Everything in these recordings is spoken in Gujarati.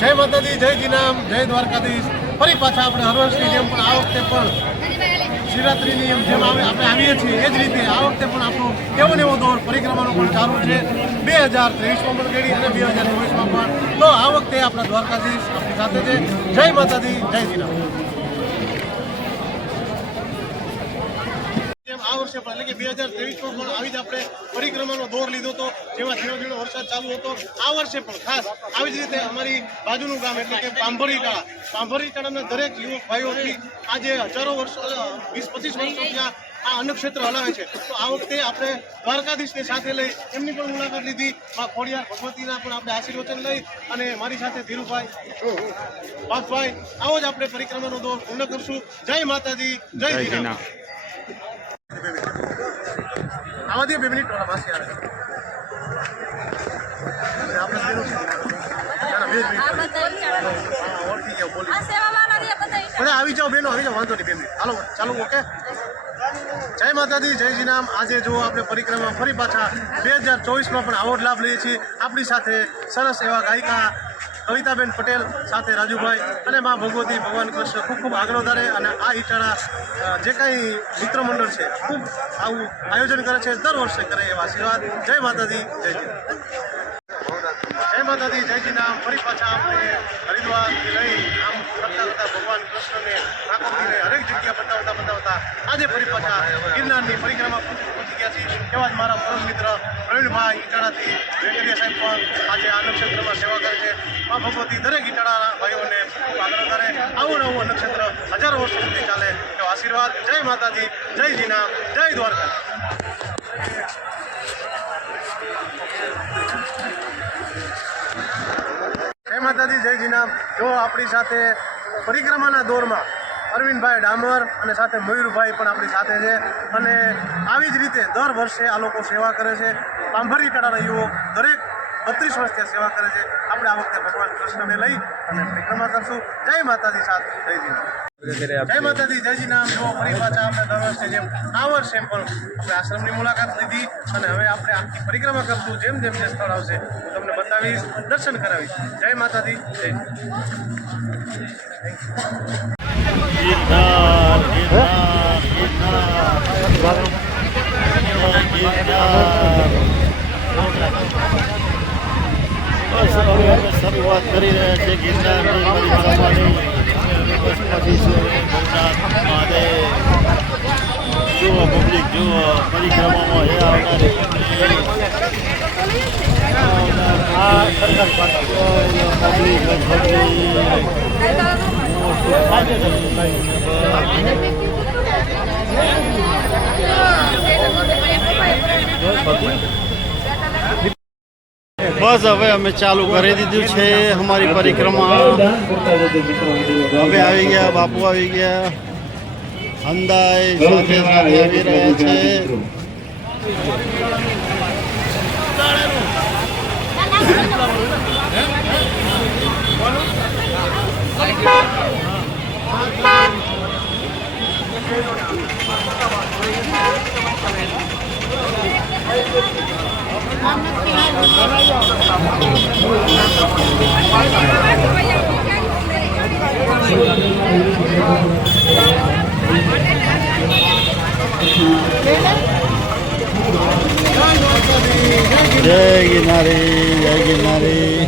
જય માતાજી, જય જીનામ, જય દ્વારકાધીશ. ફરી પાછા આપણે હર વર્ષની જેમ પણ આ વખતે પણ શિવરાત્રિની જેમ આપણે આવીએ છીએ એ જ રીતે આ વખતે પણ આપણો એવો ને એવો દોર પરિક્રમાનો પણ ચાલુ છે. 2023માં પણ ગળી અને 2024માં પણ. તો આ વખતે આપણા દ્વારકાધીશ આપણી સાથે છે. જય માતાજી, જય જીનામ. આ વર્ષે પણ એટલે કે 2023માં પણ આવી જ આપણે પરિક્રમાનો દોર લીધો હતો, જેમાં ધીરો ધીરો વરસાદ ચાલુ હતો. આ વર્ષે પણ ખાસ આવી જ રીતે અમારી બાજુનું ગામ એટલે કે પાંભરી ટાળાના દરેક યુવક ભાઈઓથી આજે હજારો વર્ષ 20-25 વર્ષથી આ અન્નક્ષેત્ર હલાવે છે. તો આ વખતે આપણે દ્વારકાધીશને સાથે લઈ એમની પણ મુલાકાત લીધી. માં ખોડિયાર ભગવતીના પણ આપણે આશીર્વચન લઈ અને મારી સાથે ધીરુભાઈ, બાપભાઈ, આવો જ આપણે પરિક્રમાનો દોર પૂર્ણ કરશું. જય માતાજી, જય જીનામ. આવા દે 2 મિનિટ વાળા માસી આવે આપણે આવી જાઓ બેનો, આવી જાઓ, વાંધો નહીં 2 મિનિટ. હાલો ચાલો, ઓકે. જય માતાજી, જય જીનામ. આજે જો આપણે પરિક્રમા ફરી પાછા 2024માં પણ આવો જ લાભ લઈએ છીએ. આપણી સાથે સરસ એવા ગાયિકા કવિતાબેન પટેલ, સાથે રાજુભાઈ અને મા ભગવતી, ભગવાન કૃષ્ણ ખૂબ ખૂબ આગળ વધારે. અને આ ઈટાળા જે કાંઈ મિત્ર મંડળ છે ખૂબ આવું આયોજન કરે છે, દર વર્ષે કરે એવા આશીર્વાદ. જય માતાજી, જય જીનામ. જય માતાજી, જય જીનામ. ફરી પાછા આપણે હરિદ્વારથી લઈ આમ કરતા ભગવાન કૃષ્ણને ઠાકોરજીને હરેક જગ્યા બતાવતા આજે ફરી પાછા ગિરનારની પરિક્રમા પહોંચી ગયા છીએ. એવા જ મારા પરમ મિત્ર પ્રવીણભાઈ ઈટાળાથી વેકરિયા સાહેબ પણ આજે આ નક્ષત્રમાં સેવા કરે છે. મા ભગવતી દરેક ઈટાળાના ભાઈઓને ખૂબ આગળ વધારે. આવું નવું નક્ષત્ર હજારો વર્ષો સુધી ચાલે એવો આશીર્વાદ. જય માતાજી, જય જીનામ, જય દ્વારકા. જય માતાજી, જય જીનામ. જો આપણી સાથે પરિક્રમાના દોરમાં અરવિંદભાઈ ડામર અને સાથે મયુરભાઈ પણ આપણી સાથે છે. અને આવી જ રીતે દર વર્ષે આ લોકો સેવા કરે છે. પાંભરી ટાળાના યુવક દરેક 32 વર્ષ ત્યાં સેવા કરે છે. આપણે આ વખતે ભગવાન કૃષ્ણને લઈ અને પરિક્રમા કરશું. જય માતાજી, સાથે જય જીનામ. જય માતાજી, જય જીનામ. જો ફરી પાછા આપણે દર વર્ષે જેમ આ વર્ષે પણ આપણે આશ્રમની મુલાકાત લીધી અને હવે આપણે આખી પરિક્રમા કરશું. જેમ જેમ જે સ્થળ આવશે હું તમને બતાવીશ, દર્શન કરાવીશ. જય માતાજી, જય શરૂઆત કરી રહ્યા છે ગિરનારની પરિક્રમાની. પછી છે ભવનાથ મહાદેવ. જુઓ પબ્લિક, જુઓ પરિક્રમામાં એ આવનારી બસ હવે અમે ચાલુ કરી દીધું છે અમારી પરિક્રમા. હવે આવી ગયા, બાપુ આવી ગયા, અંદાય સાથે આવી રહ્યા છે. જય ગિરનારી, જય ગિરનારી.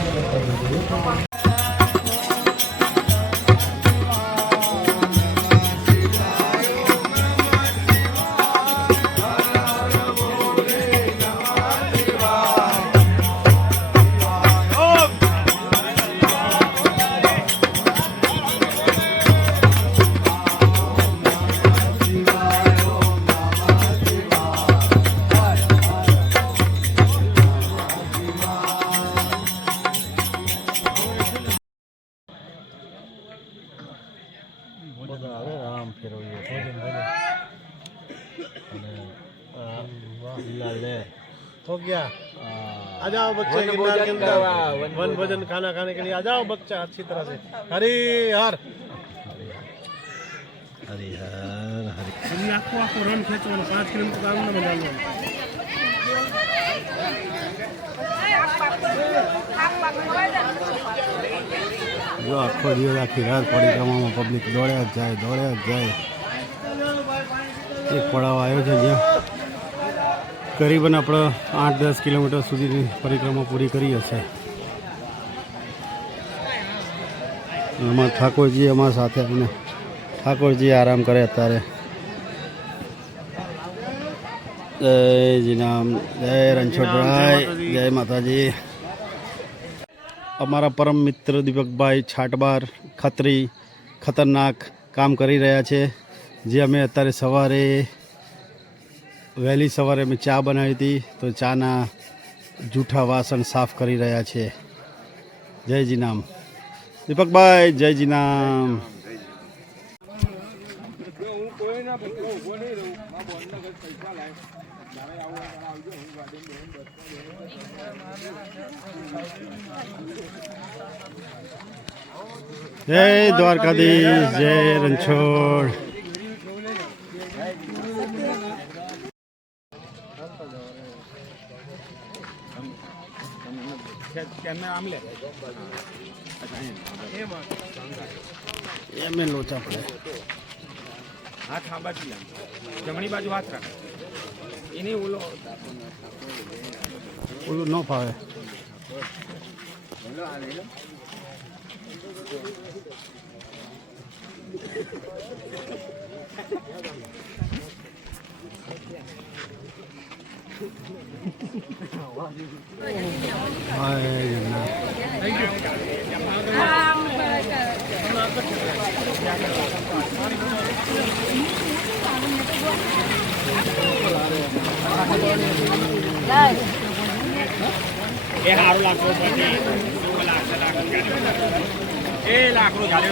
हो गया. आ जाओ बच्चे गिरनार के अंदर वन भजन खाना खाने के लिए आ जाओ बच्चा अच्छी तरह से. हरि हर હરિહર હરિ. આખો રન ખેંચવાનો 5 કિલોમીટર આગળ બનાવવાનો. જો આખો દિવસ આખી રાત પરિક્રમામાં પબ્લિક દોડ્યા જ જાય એક પડાવ આવ્યો છે જ્યાં કરીબન આપણે 8-10 કિલોમીટર સુધીની પરિક્રમા પૂરી કરી હશે. આમાં ઠાકોરજી અમારા સાથે આવીને ઠાકોરજી આરામ કરે અત્યારે. જય જીનામ, જય રણછોડભાઈ, જય માતાજી. અમારા પરમ મિત્ર દીપકભાઈ છાટબાર ખત્રી ખતરનાક કામ કરી રહ્યા છે. જે અમે અત્યારે સવારે વહેલી સવારે અમે ચા બનાવી હતી તો ચાના જૂઠા વાસણ સાફ કરી રહ્યા છે. જય જીનામ દીપકભાઈ, જય જીનામ. જય દ્વારકાધીશ, જય રણછોડ. એમ લોચા પડે. હાથ આ બાજુ લાવ, જમણી બાજુ હાથ રાખ. એની ઓલું ન ફાવે. એ સારું લાગતું એ લાકડું ચાલે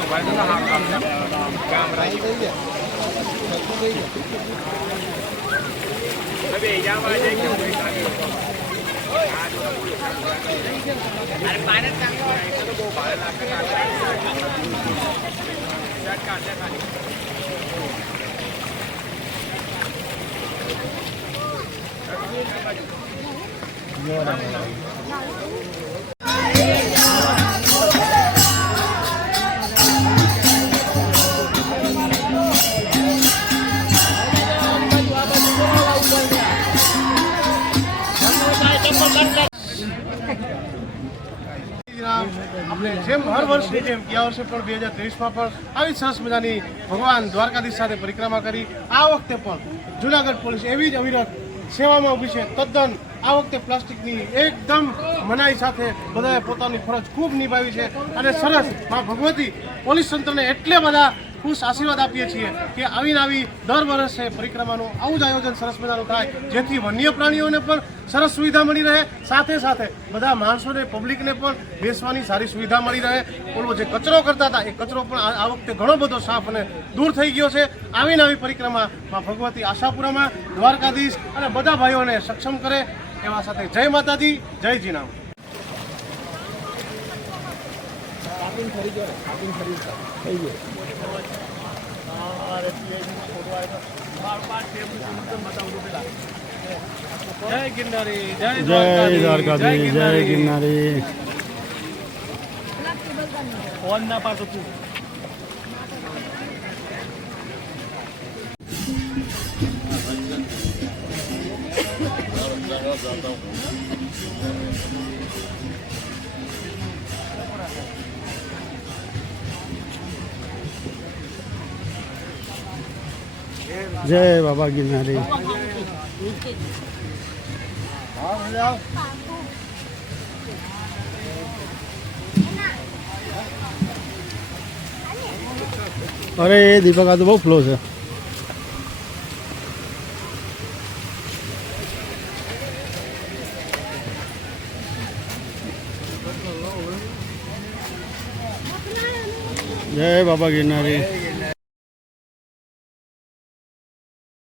આપણે જેમ હર વર્ષની જેમ ગયા વર્ષે પણ 2023માં પણ આવી સરસ મજાની ભગવાન દ્વારકાધીશ સાથે પરિક્રમા કરી. આ વખતે પણ જુનાગઢ પોલીસ એવી જ અવિરત સેવામાં ઊભી છે. તદ્દન આ વખતે પ્લાસ્ટિકની એકદમ મનાઈ સાથે બધાએ પોતાની ફરજ ખૂબ નિભાવી છે અને સરસ મા ભગવતી પોલીસ તંત્રને એટલે બધા ખુશ આશીર્વાદ આપીએ છીએ કે આવીને આવી દર વર્ષે પરિક્રમાનું આવું જ આયોજન સરસ મજાનું થાય, જેથી વન્ય પ્રાણીઓને પણ સરસ સુવિધા મળી રહે, સાથે સાથે બધા માણસોને પબ્લિકને પણ બેસવાની સારી સુવિધા મળી રહે. ઓલો જે કચરો કરતા હતા એ કચરો પણ આ વખતે ઘણો બધો સાફ અને દૂર થઈ ગયો છે. આવીને આવી પરિક્રમામાં ભગવતી આશાપુરામાં દ્વારકાધીશ અને બધા ભાઈઓને સક્ષમ કરે એવા સાથે જય માતાજી, જય જીનામ. જય ગિરનારી, જય દ્વારકાધીશ, જય ગિરનારી. ફોન ના પાછો તું જય બાબા ગિરનારી. અરે દીપક આ તો બહુ ફ્લો છે. જય બાબા ગિરનારી.